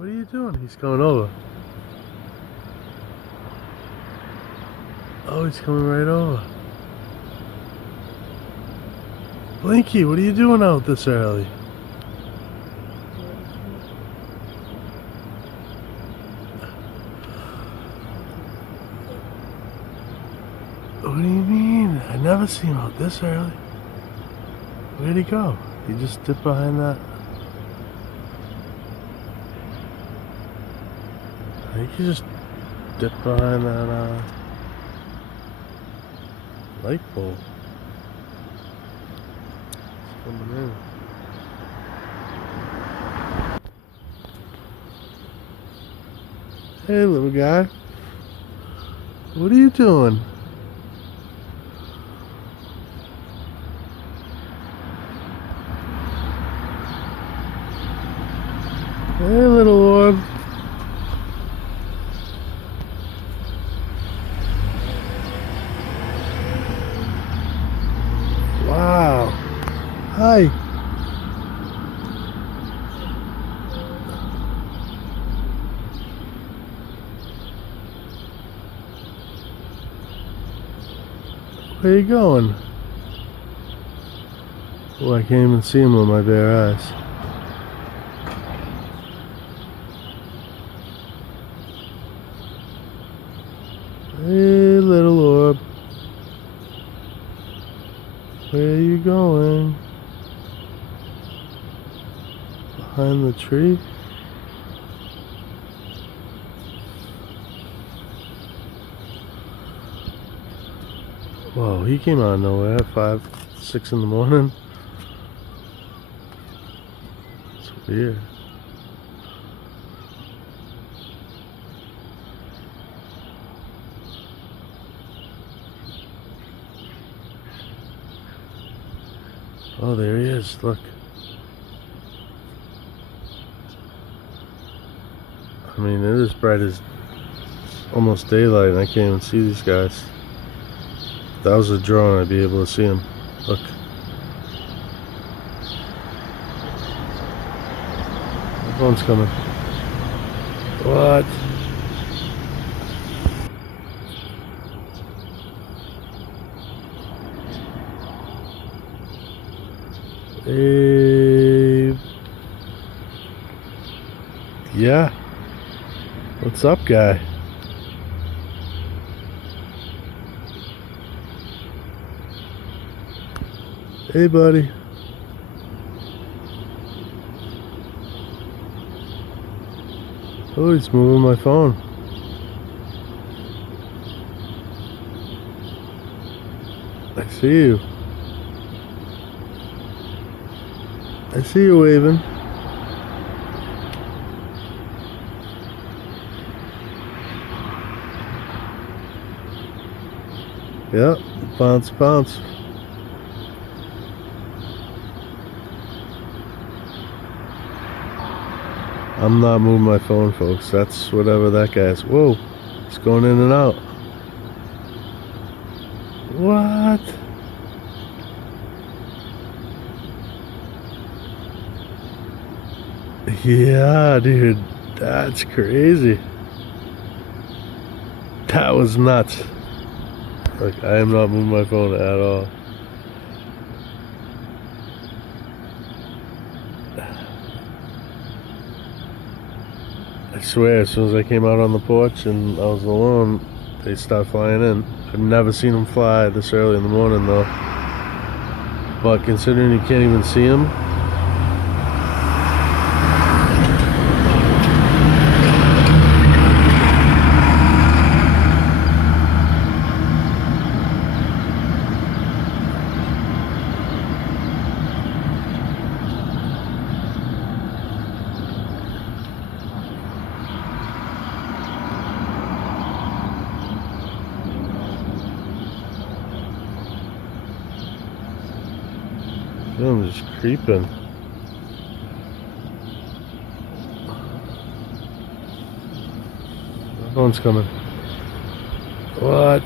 What are you doing? He's coming over. Oh, he's coming right over. Blinky, what are you doing out this early? What do you mean? I never see him out this early. Where'd he go? He just dipped behind that. I think he just dipped behind that light pole. It's coming in. Hey, little guy. What are you doing? Hey, little orb. Wow. Hi. Where you going? Oh, I can't even see him with my bare eyes. Hey, little orb. Where are you going? Behind the tree? Whoa, he came out of nowhere at 5, 6 in the morning. It's weird. Oh, there he is, look. I mean, it is bright as almost daylight and I can't even see these guys. If that was a drone, I'd be able to see them. Look. The one's coming. What? Hey. Yeah. What's up, guy? Hey, buddy. Oh, he's moving my phone. I see you. I see you waving. Yep, bounce, bounce. I'm not moving my phone, folks. That's whatever that guy's. Whoa, it's going in and out. What? Yeah, dude, that's crazy. That was nuts. Like, I am not moving my phone at all. I swear, as soon as I came out on the porch and I was alone, they started flying in. I've never seen them fly this early in the morning, though. But considering you can't even see them, I'm just creeping. That one's coming. What?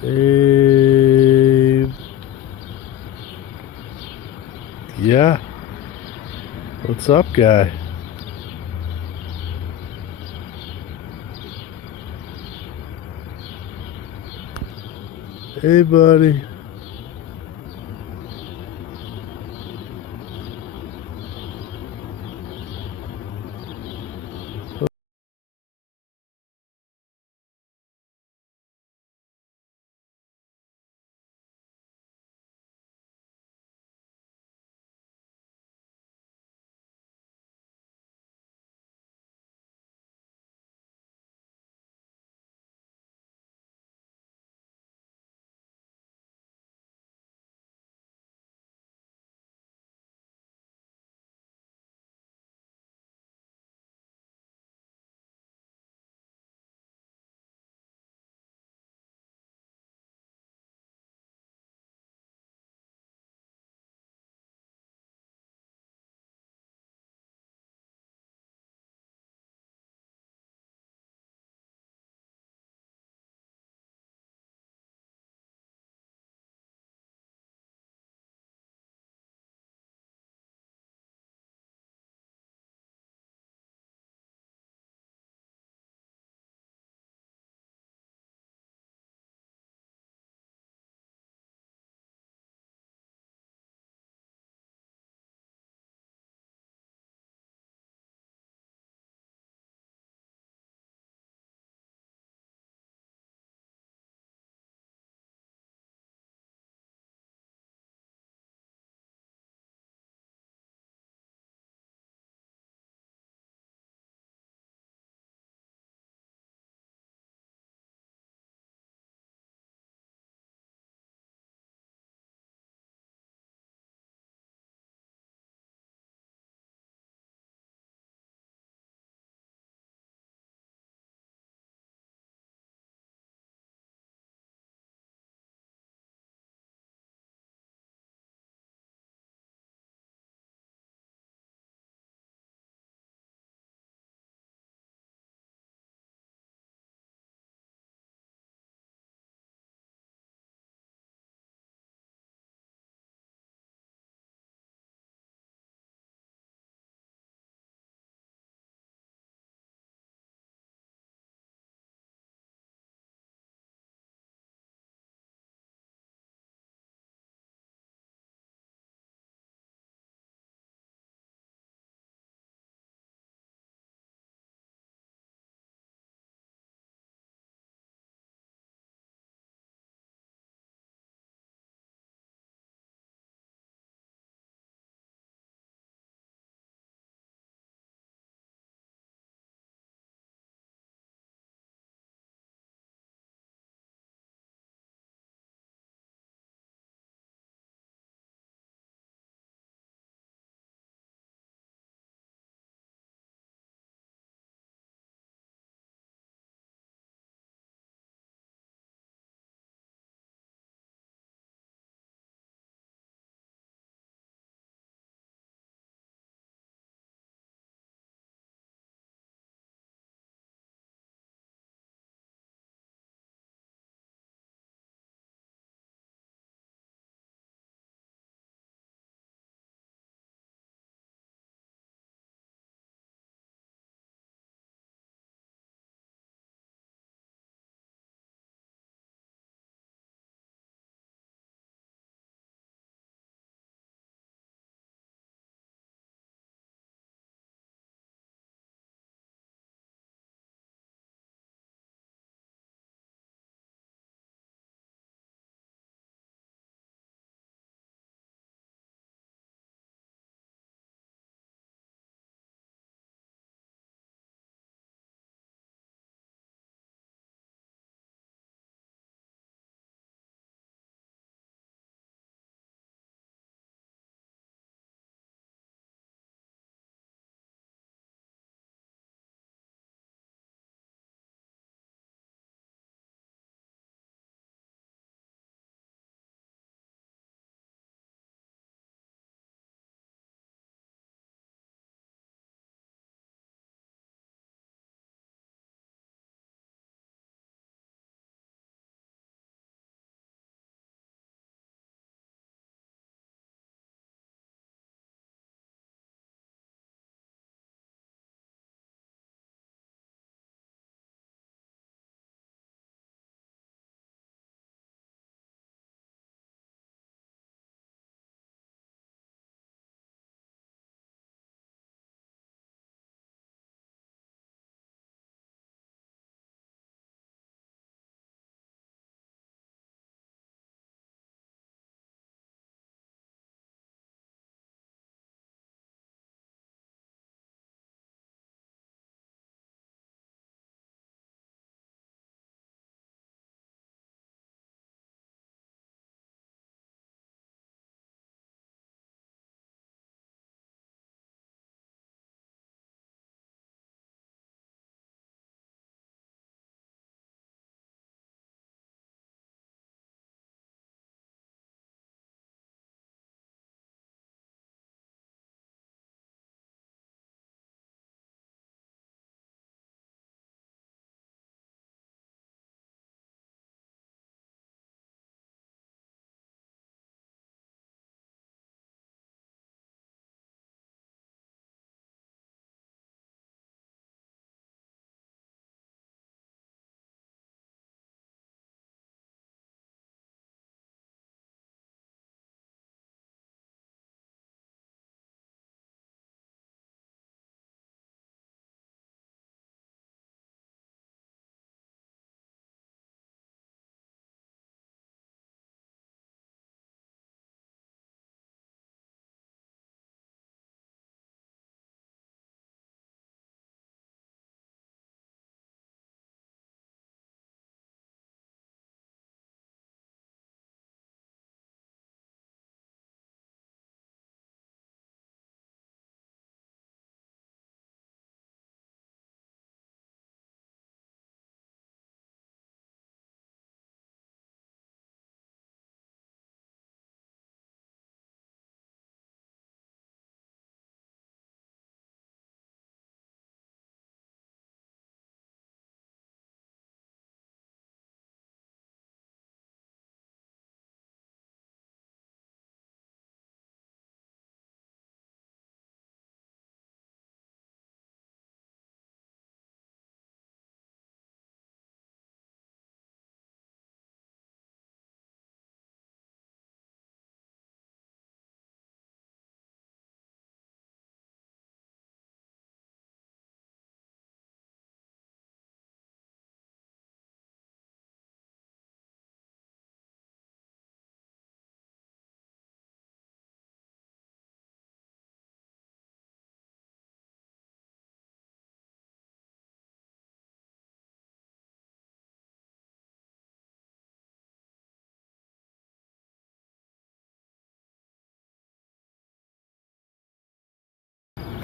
Hey, yeah. What's up, guy? Hey, buddy.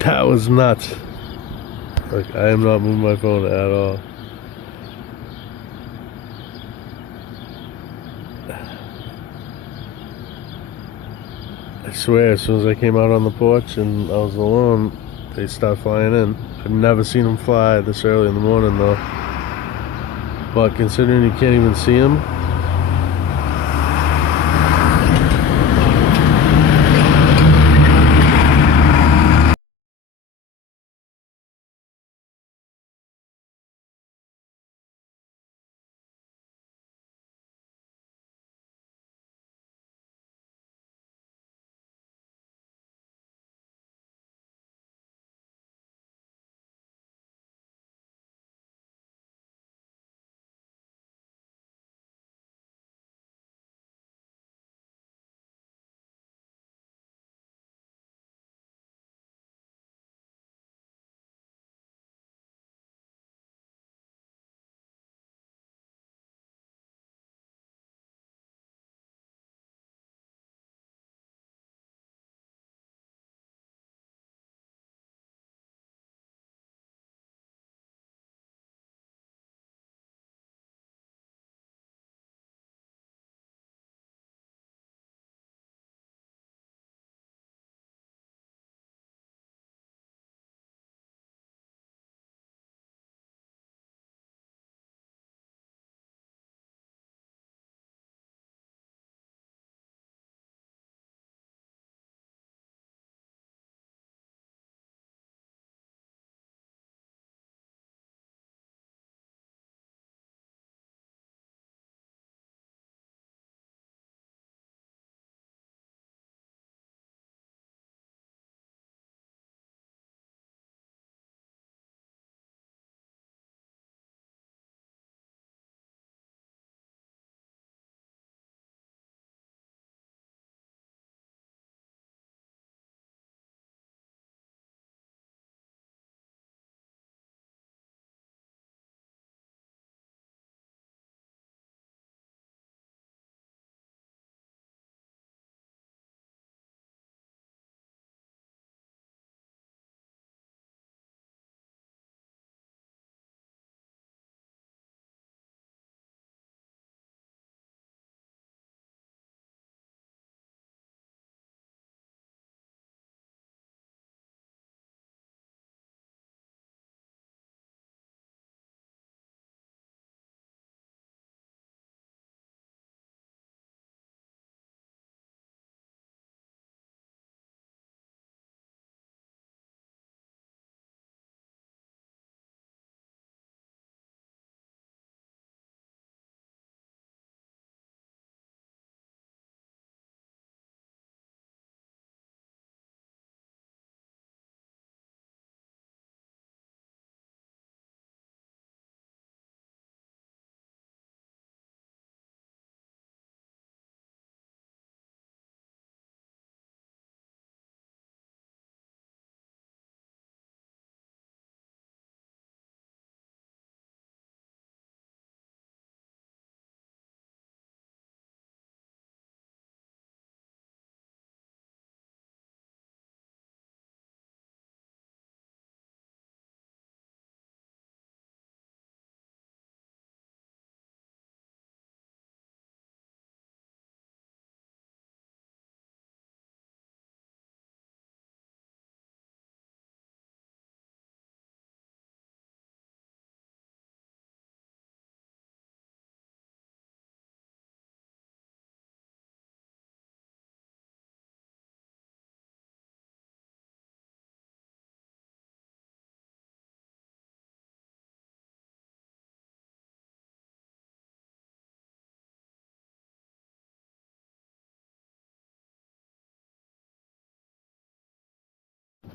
That was nuts. Like, I am not moving my phone at all. I swear, as soon as I came out on the porch and I was alone, they start flying in. I've never seen them fly this early in the morning though. But considering you can't even see them,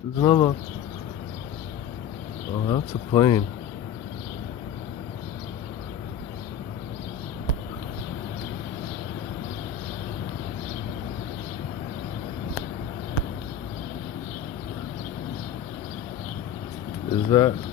there's another. Oh, that's a plane. Is that?